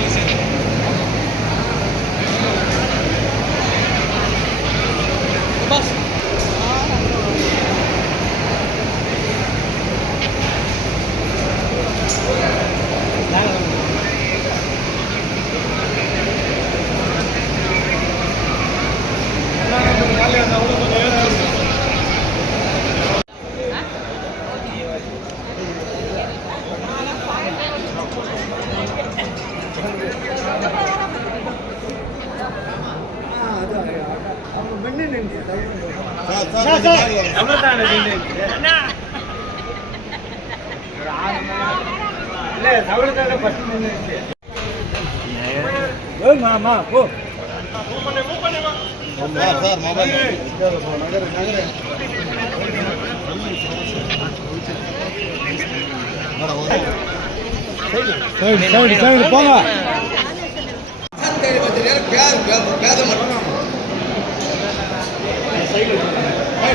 music. தானே நின்னுச்சு. ஒரு ஆறு மணி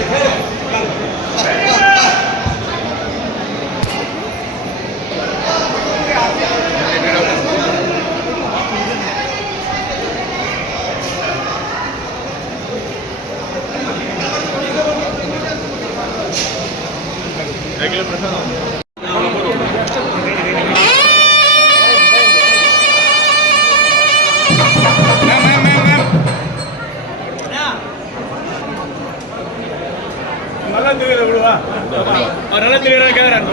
மாமா, போ. நல்லா தூக்கில விடுவா அவர் நல்லா தூக்கிட கேக்குறாரு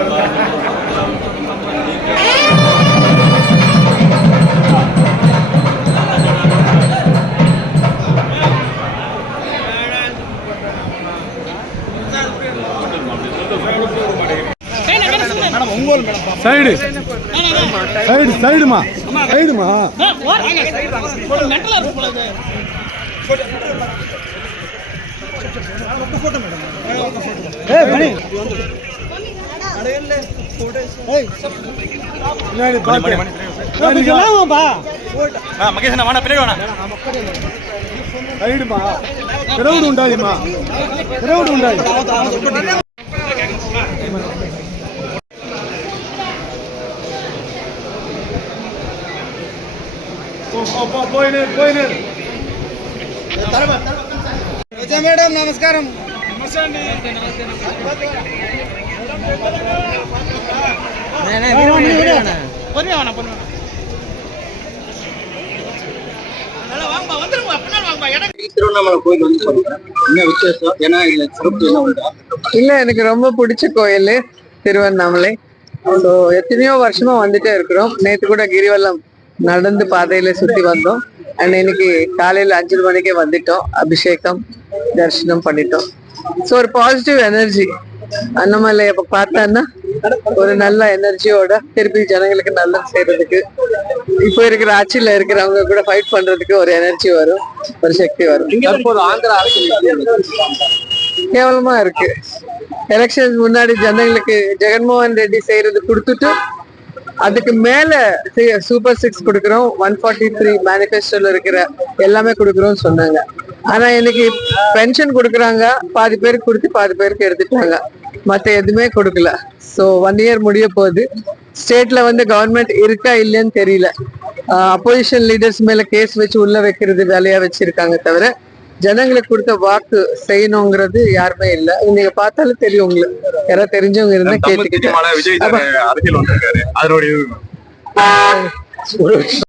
சைடு சைடு சைடுமா சைடுமா ஏய் மணி ஏய் பின்னாடி பாத்து பின்னாடி வாப்பா மகேஷ் அண்ணா வேணா பின்னாடி வேணா சைடுமா கிரவுண்ட் உண்டாயிமா கிரவுண்ட் உண்டாயி పోయినారు పోయినారు మేడం నమస్కారం திருவண்ணாமலை கோயில் வந்து சொல்லுங்க என்ன விசேஷம் ஏன்னா இதுல சிறப்பு என்ன உண்டா இல்ல எனக்கு ரொம்ப பிடிச்ச கோயில் திருவண்ணாமலை ஸோ எத்தனையோ வருஷமா வந்துட்டே இருக்கிறோம் நேத்து கூட கிரிவலம் நடந்து பாதையில சுத்தி வந்தோம் அண்ட் இன்னைக்கு காலையில அஞ்சு மணிக்கே வந்துட்டோம் அபிஷேகம் தரிசனம் பண்ணிட்டோம். ஸோ ஒரு பாசிட்டிவ் எனர்ஜி அண்ணாமலை அப்ப பார்த்தான்னா ஒரு நல்ல எனர்ஜியோட திருப்பி ஜனங்களுக்கு நல்லது செய்யறதுக்கு இப்போ இருக்கிற ஆட்சியில இருக்கிறவங்க கூட ஃபைட் பண்றதுக்கு ஒரு எனர்ஜி வரும் ஒரு சக்தி வரும். தற்போது ஆந்திரா அரசு கேவலமா இருக்கு. எலெக்ஷன் முன்னாடி ஜனங்களுக்கு ஜெகன்மோகன் ரெட்டி செய்யறது கொடுத்துட்டு அதுக்கு மேல சூப்பர் சிக்ஸ் கொடுக்குறோம். ஒன் ஃபார்ட்டி த்ரீ மேனிஃபெஸ்டோல இருக்கிற எல்லாமே கொடுக்குறோம்னு சொன்னாங்க. ஆனா இன்னைக்கு பென்ஷன் கொடுக்குறாங்க. பாதி பேருக்கு கொடுத்து பாதி பேருக்கு எடுத்துட்டாங்க. மத்த எதுவுமே கொடுக்கல. ஸோ ஒன் இயர் முடிய போகுது. ஸ்டேட்ல வந்து கவர்மெண்ட் இருக்கா இல்லைன்னு தெரியல. அப்போசிஷன் லீடர்ஸ் மேல கேஸ் வச்சு உள்ள வைக்கிறது வேலையா வச்சிருக்காங்க தவிர ஜனங்களுக்கு கொடுத்த வாக்கு செய்யணுங்கிறது யாருமே இல்ல. நீங்க பார்த்தாலும் தெரியும் உங்களுக்கு. யாராவது தெரிஞ்சவங்க இருந்தா கேட்டுக்கிட்டு.